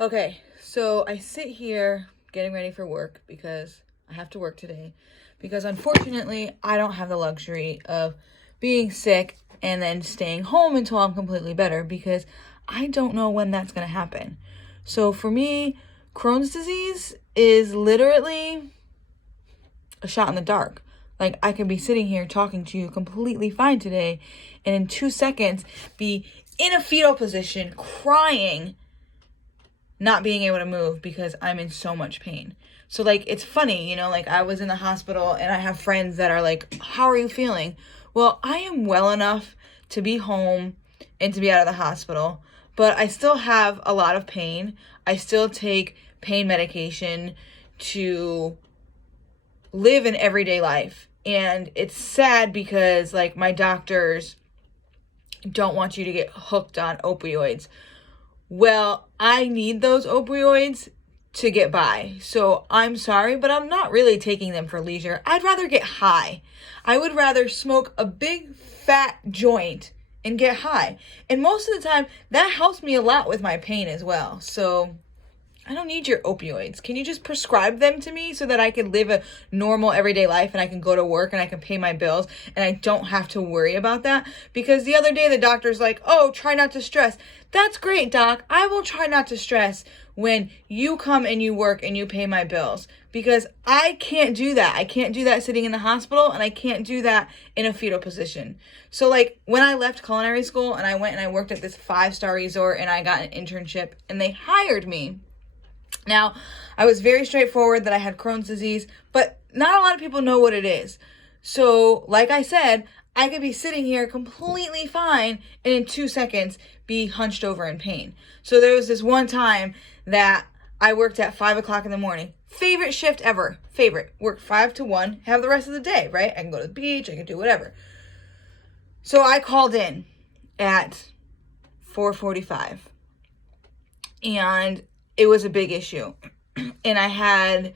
Okay, so I sit here getting ready for work because I have to work today. Because unfortunately, I don't have the luxury of being sick and then staying home until I'm completely better because I don't know when that's going to happen. So for me, Crohn's disease is literally a shot in the dark. Like, I could be sitting here talking to you completely fine today, and in 2 seconds be in a fetal position, crying, not being able to move because I'm in so much pain. So, like, it's funny, like, I was in the hospital and I have friends that are like, how are you feeling? Well, I am well enough to be home and to be out of the hospital, but I still have a lot of pain. I still take pain medication to live an everyday life. And it's sad because, like, my doctors don't want you to get hooked on opioids. Well, I need those opioids to get by. So I'm sorry, but I'm not really taking them for leisure. I'd rather get high. I would rather smoke a big fat joint and get high. And most of the time, that helps me a lot with my pain as well. So I don't need your opioids. Can you just prescribe them to me so that I can live a normal everyday life and I can go to work and I can pay my bills and I don't have to worry about that? Because the other day the doctor's like, oh, try not to stress. That's great, doc. I will try not to stress when you come and you work and you pay my bills, because I can't do that. I can't do that sitting in the hospital, and I can't do that in a fetal position. So, like, when I left culinary school and I went and I worked at this 5-star resort and I got an internship and they hired me. Now, I was very straightforward that I had Crohn's disease, but not a lot of people know what it is. So, like I said, I could be sitting here completely fine and in 2 seconds be hunched over in pain. So there was this one time that I worked at 5 o'clock in the morning. Favorite shift ever. Favorite. Work 5 to 1, have the rest of the day, right? I can go to the beach, I can do whatever. So I called in at 4:45. And it was a big issue. And I had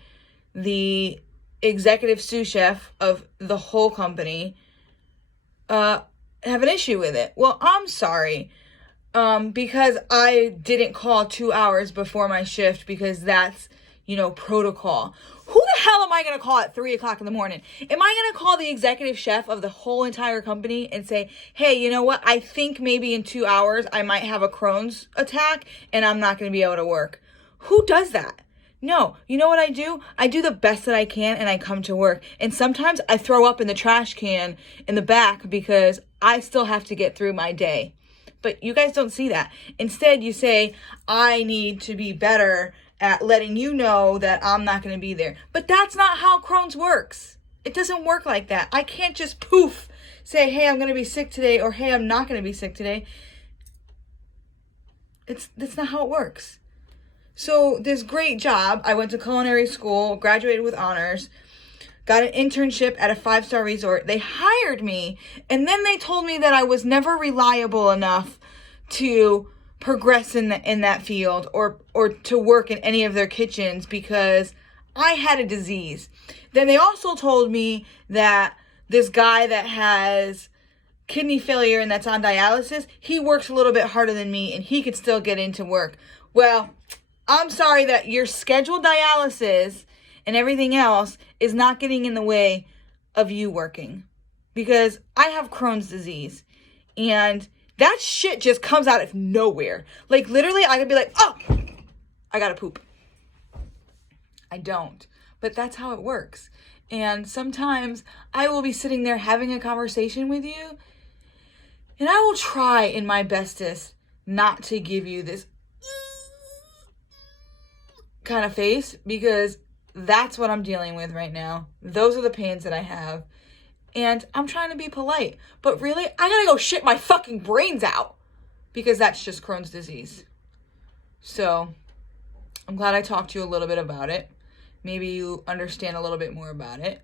the executive sous chef of the whole company have an issue with it. Well, I'm sorry. Because I didn't call 2 hours before my shift because that's, protocol. Who the hell am I going to call at 3 o'clock in the morning? Am I going to call the executive chef of the whole entire company and say, hey, you know what? I think maybe in 2 hours I might have a Crohn's attack and I'm not going to be able to work. Who does that? No, you know what I do? I do the best that I can and I come to work. And sometimes I throw up in the trash can in the back because I still have to get through my day. But you guys don't see that. Instead, you say, I need to be better at letting you know that I'm not going to be there. But that's not how Crohn's works. It doesn't work like that. I can't just poof, say, hey, I'm going to be sick today, or hey, I'm not going to be sick today. That's not how it works. So this great job, I went to culinary school, graduated with honors, got an internship at a 5-star resort. They hired me, and then they told me that I was never reliable enough to progress in that field or to work in any of their kitchens because I had a disease. Then they also told me that this guy that has kidney failure and that's on dialysis, he works a little bit harder than me and he could still get into work. Well, I'm sorry that your scheduled dialysis and everything else is not getting in the way of you working, because I have Crohn's disease and that shit just comes out of nowhere. Like, literally, I could be like, oh, I gotta poop. I don't, but that's how it works. And sometimes I will be sitting there having a conversation with you and I will try in my bestest not to give you this kind of face, because that's what I'm dealing with right now. Those are the pains that I have. And I'm trying to be polite. But really, I gotta go shit my fucking brains out, because that's just Crohn's disease. So, I'm glad I talked to you a little bit about it. Maybe you understand a little bit more about it.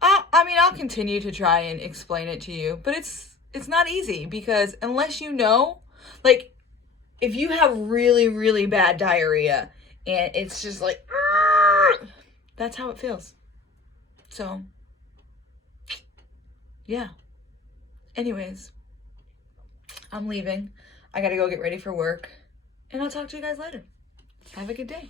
I'll continue to try and explain it to you. But it's not easy, because unless you know, like, if you have really, really bad diarrhea, and it's just like, that's how it feels. So, yeah. Anyways, I'm leaving. I gotta go get ready for work. And I'll talk to you guys later. Have a good day.